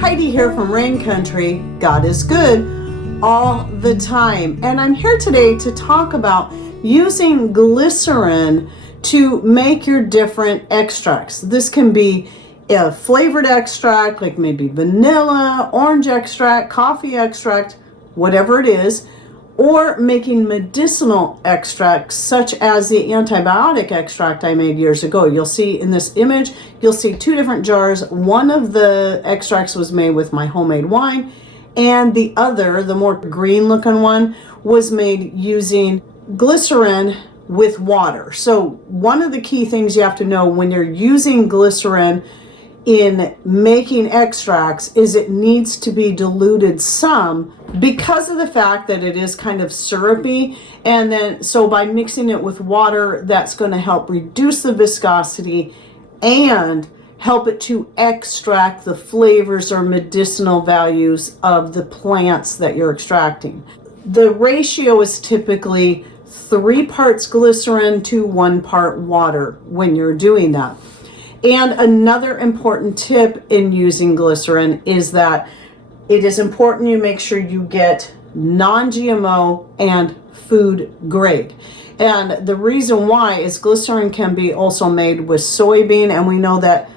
Heidi here from Rain Country. God is good all the time. And I'm here today to talk about using glycerin to make your different extracts. This can be a flavored extract, like maybe vanilla, orange extract, coffee extract, whatever it is, or making medicinal extracts such as the antibiotic extract I made years ago. You'll see in this image, you'll see two different jars. One of the extracts was made with my homemade wine, and the other, the more green looking one, was made using glycerin with water. So one of the key things you have to know when you're using glycerin in making extracts is it needs to be diluted some because of the fact that it is kind of syrupy, and then so by mixing it with water, that's going to help reduce the viscosity and help it to extract the flavors or medicinal values of the plants that you're extracting. The ratio is typically 3 parts glycerin to 1 part water when you're doing that. And another important tip in using glycerin is that it is important you make sure you get non-GMO and food grade. And the reason why is glycerin can be also made with soybean, and we know that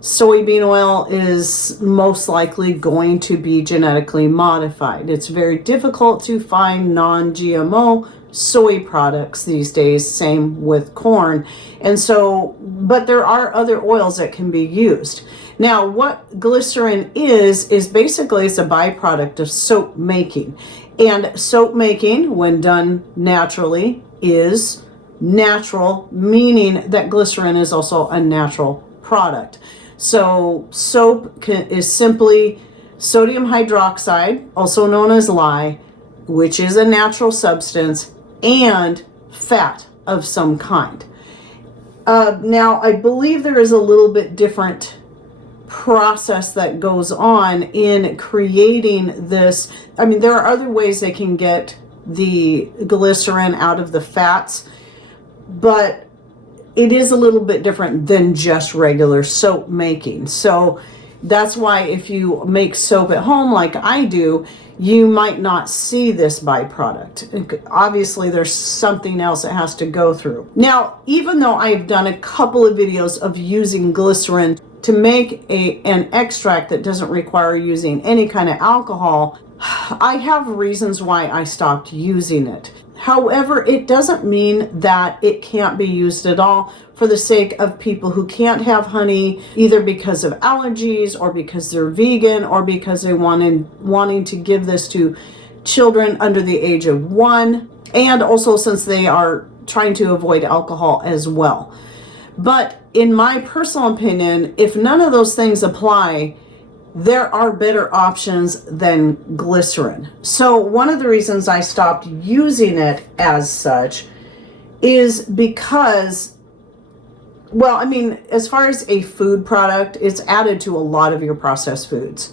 soybean oil is most likely going to be genetically modified. It's very difficult to find non-GMO soy products these days, same with corn. And so, but there are other oils that can be used. Now, what glycerin is basically it's a byproduct of soap making. And soap making, when done naturally, is natural, meaning that glycerin is also a natural product. So soap is simply sodium hydroxide, also known as lye, which is a natural substance, and fat of some kind. Now, I believe there is a little bit different process that goes on in creating this. I mean, there are other ways they can get the glycerin out of the fats, but it is a little bit different than just regular soap making. So that's why if you make soap at home like I do, you might not see this byproduct. Obviously, there's something else it has to go through. Now, even though I've done a couple of videos of using glycerin to make an extract that doesn't require using any kind of alcohol, I have reasons why I stopped using it. However, it doesn't mean that it can't be used at all for the sake of people who can't have honey, either because of allergies or because they're vegan or because they wanting to give this to children under the age of 1, and also since they are trying to avoid alcohol as well. But in my personal opinion, if none of those things apply, there are better options than glycerin. So one of the reasons I stopped using it as such is because, well, I mean, as far as a food product, it's added to a lot of your processed foods.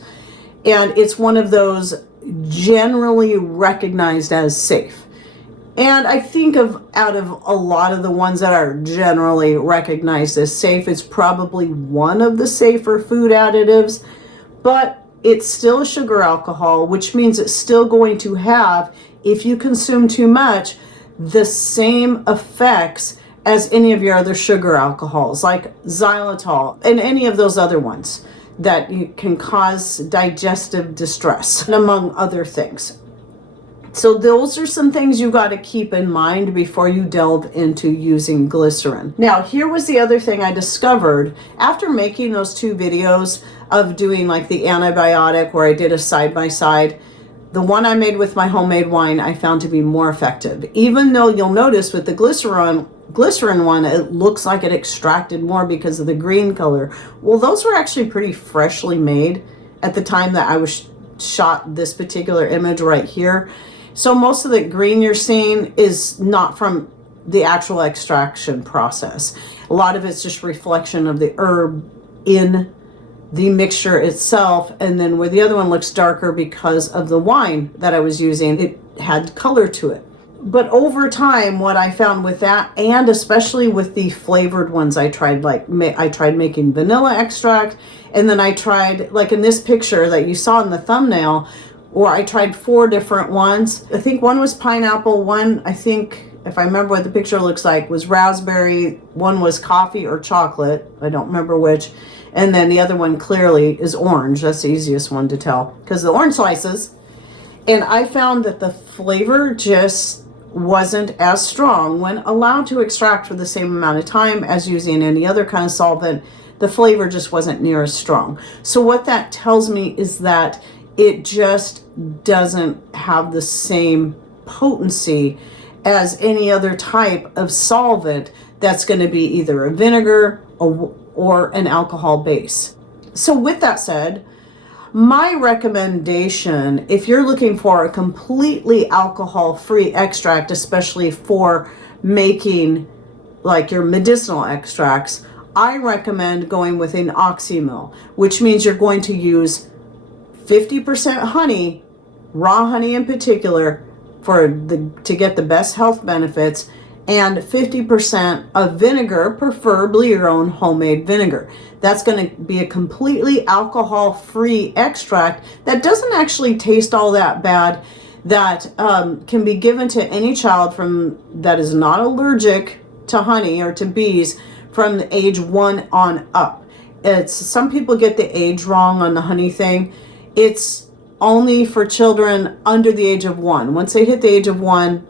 And it's one of those generally recognized as safe. And I think out of a lot of the ones that are generally recognized as safe, it's probably one of the safer food additives. But it's still sugar alcohol, which means it's still going to have, if you consume too much, the same effects as any of your other sugar alcohols, like xylitol and any of those other ones that can cause digestive distress, among other things. So those are some things you got to keep in mind before you delve into using glycerin. Now, here was the other thing I discovered after making those 2 videos of doing like the antibiotic where I did a side-by-side. The one I made with my homemade wine I found to be more effective. Even though you'll notice with the glycerin one, it looks like it extracted more because of the green color. Well, those were actually pretty freshly made at the time that I was shot this particular image right here. So most of the green you're seeing is not from the actual extraction process. A lot of it's just reflection of the herb in the mixture itself, and then where the other one looks darker because of the wine that I was using, it had color to it. But over time, what I found with that, and especially with the flavored ones I tried, like I tried making vanilla extract, and then I tried, like in this picture that you saw in the thumbnail, or I tried 4 different ones. I think one was pineapple, one, I think, if I remember what the picture looks like, was raspberry, one was coffee or chocolate, I don't remember which, and then the other one clearly is orange. That's the easiest one to tell, because the orange slices. And I found that the flavor just wasn't as strong when allowed to extract for the same amount of time as using any other kind of solvent. The flavor just wasn't near as strong. So what that tells me is that it just doesn't have the same potency as any other type of solvent that's going to be either a vinegar or an alcohol base. So with that said, my recommendation, if you're looking for a completely alcohol-free extract, especially for making like your medicinal extracts, I recommend going with an oxymil, which means you're going to use 50% honey, raw honey in particular, to get the best health benefits, and 50% of vinegar, preferably your own homemade vinegar. That's going to be a completely alcohol-free extract that doesn't actually taste all that bad, that can be given to any child that is not allergic to honey or to bees from the age 1 on up. Some people get the age wrong on the honey thing. It's only for children under the age of 1. Once they hit the age of 1,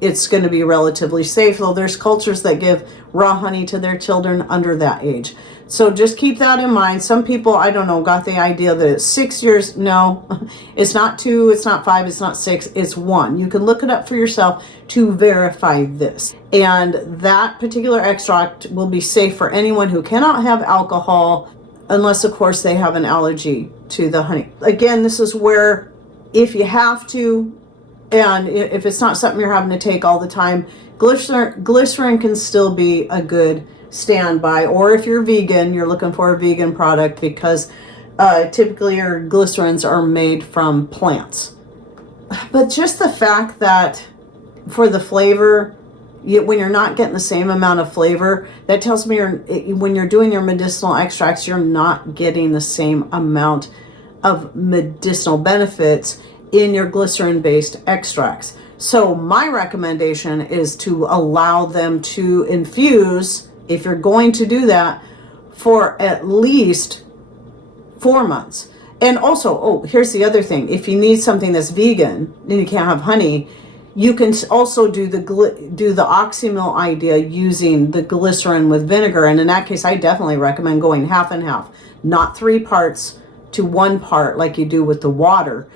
it's going to be relatively safe, though there's cultures that give raw honey to their children under that age. So just keep that in mind. Some people, I don't know, got the idea that it's 6 years. No, it's not 2, it's not 5, it's not 6, it's 1. You can look it up for yourself to verify this. And that particular extract will be safe for anyone who cannot have alcohol, unless, of course, they have an allergy to the honey. Again, this is where, if you have to, and if it's not something you're having to take all the time, glycerin can still be a good standby. Or if you're vegan, you're looking for a vegan product, because typically your glycerins are made from plants. But just the fact that for the flavor, when you're not getting the same amount of flavor, that tells me when you're doing your medicinal extracts, you're not getting the same amount of medicinal benefits in your glycerin-based extracts. So my recommendation is to allow them to infuse, if you're going to do that, for at least 4 months. And also, here's the other thing. If you need something that's vegan and you can't have honey, you can also do the oxymil idea using the glycerin with vinegar. And in that case, I definitely recommend going half and half, not 3 parts to 1 part like you do with the water.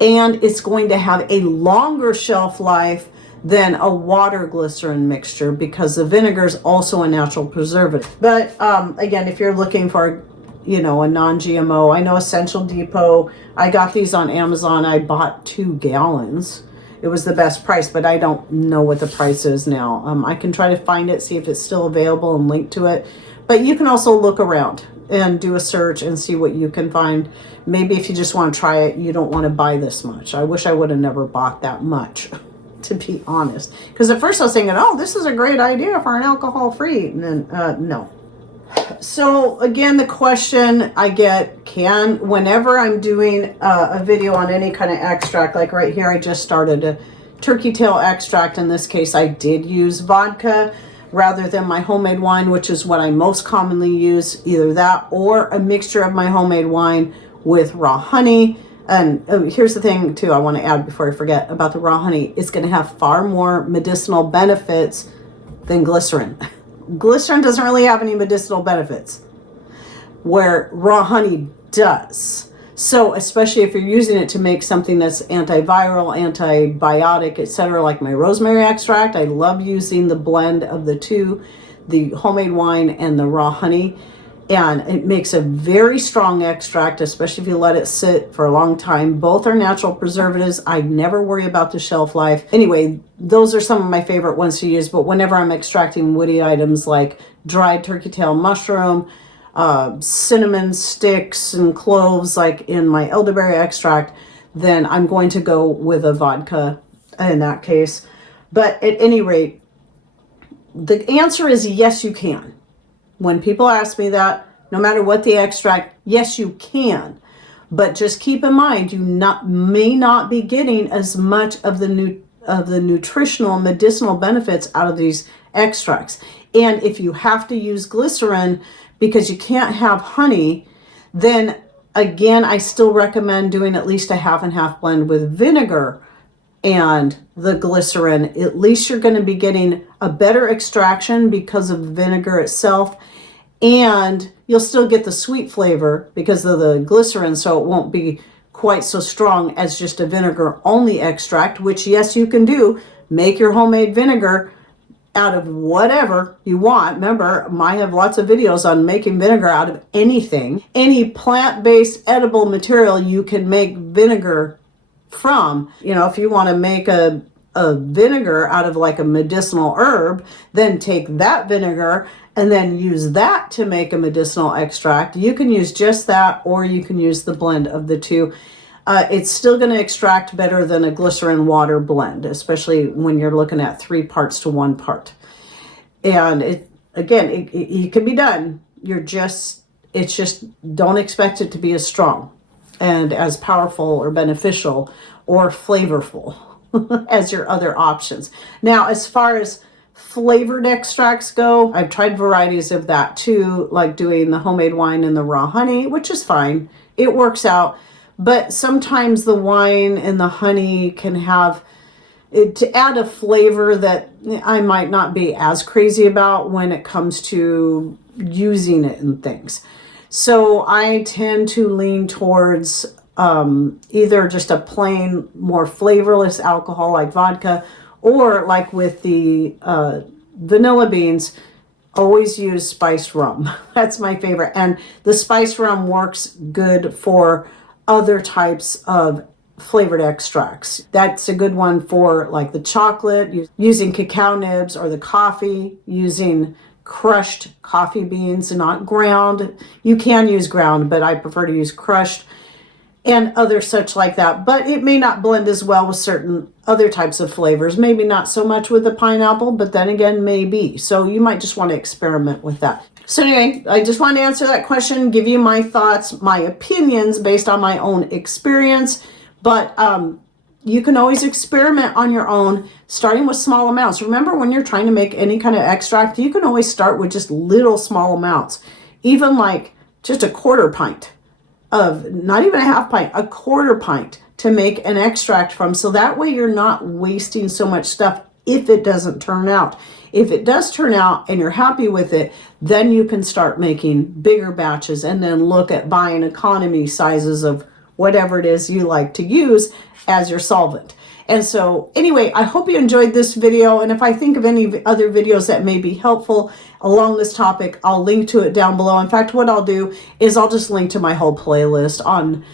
And it's going to have a longer shelf life than a water glycerin mixture, because the vinegar is also a natural preservative. But again, if you're looking for, a non-GMO, I know Essential Depot, I got these on Amazon. I bought 2 gallons. It was the best price, but I don't know what the price is now. I can try to find it, see if it's still available and link to it. But you can also look around and do a search and see what you can find. Maybe if you just want to try it, you don't want to buy this much. I wish I would have never bought that much, to be honest. Because at first I was thinking, this is a great idea for an alcohol-free. And then, no. So again, the question I get, whenever I'm doing a video on any kind of extract, like right here, I just started a turkey tail extract. In this case, I did use vodka rather than my homemade wine, which is what I most commonly use, either that or a mixture of my homemade wine with raw honey. And here's the thing too, I want to add before I forget about the raw honey. It's going to have far more medicinal benefits than glycerin. Glycerin doesn't really have any medicinal benefits, where raw honey does. So especially if you're using it to make something that's antiviral, antibiotic, etc., like my rosemary extract, I love using the blend of the two, the homemade wine and the raw honey. And it makes a very strong extract, especially if you let it sit for a long time. Both are natural preservatives. I never worry about the shelf life. Anyway, those are some of my favorite ones to use. But whenever I'm extracting woody items like dried turkey tail mushroom, cinnamon sticks and cloves, like in my elderberry extract, then I'm going to go with a vodka in that case. But at any rate, the answer is yes, you can. When people ask me that, no matter what the extract, yes, you can. But just keep in mind, you may not be getting as much of the nutritional and medicinal benefits out of these extracts. And if you have to use glycerin because you can't have honey, then again, I still recommend doing at least a half and half blend with vinegar and the glycerin. At least you're going to be getting a better extraction because of vinegar itself, and you'll still get the sweet flavor because of the glycerin, so it won't be quite so strong as just a vinegar only extract, which yes, you can do. Make your homemade vinegar out of whatever you want. Remember, I have lots of videos on making vinegar out of anything. Any plant-based edible material you can make vinegar from. You know, if you want to make a vinegar out of like a medicinal herb, then take that vinegar and then use that to make a medicinal extract. You can use just that, or you can use the blend of the two. It's still going to extract better than a glycerin water blend, especially when you're looking at 3 parts to 1 part. And it can be done. It's just don't expect it to be as strong and as powerful or beneficial or flavorful as your other options. Now, as far as flavored extracts go, I've tried varieties of that too, like doing the homemade wine and the raw honey, which is fine. It works out. But sometimes the wine and the honey can have to add a flavor that I might not be as crazy about when it comes to using it in things. So I tend to lean towards either just a plain, more flavorless alcohol like vodka, or like with the vanilla beans, always use spiced rum. That's my favorite. And the spiced rum works good for other types of flavored extracts. That's a good one for like the chocolate, using cacao nibs, or the coffee, using crushed coffee beans, not ground. You can use ground, but I prefer to use crushed, and other such like that. But it may not blend as well with certain other types of flavors. Maybe not so much with the pineapple, but then again, maybe. So you might just want to experiment with that. So anyway, I just wanted to answer that question, give you my thoughts, my opinions based on my own experience. But you can always experiment on your own, starting with small amounts. Remember, when you're trying to make any kind of extract, you can always start with just little small amounts, even like just a quarter pint of, not even a half pint, a quarter pint to make an extract from. So that way you're not wasting so much stuff if it doesn't turn out. If it does turn out and you're happy with it, then you can start making bigger batches and then look at buying economy sizes of whatever it is you like to use as your solvent. And so anyway, I hope you enjoyed this video. And if I think of any other videos that may be helpful along this topic, I'll link to it down below. In fact, what I'll do is I'll just link to my whole playlist on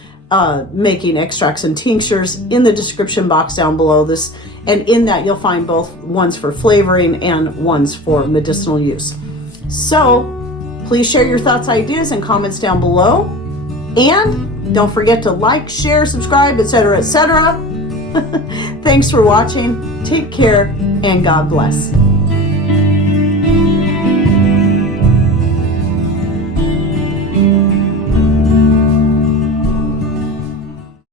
making extracts and tinctures in the description box down below this. And in that, you'll find both ones for flavoring and ones for medicinal use. So please share your thoughts, ideas, and comments down below. And don't forget to like, share, subscribe, etc., etc. Thanks for watching. Take care, and God bless.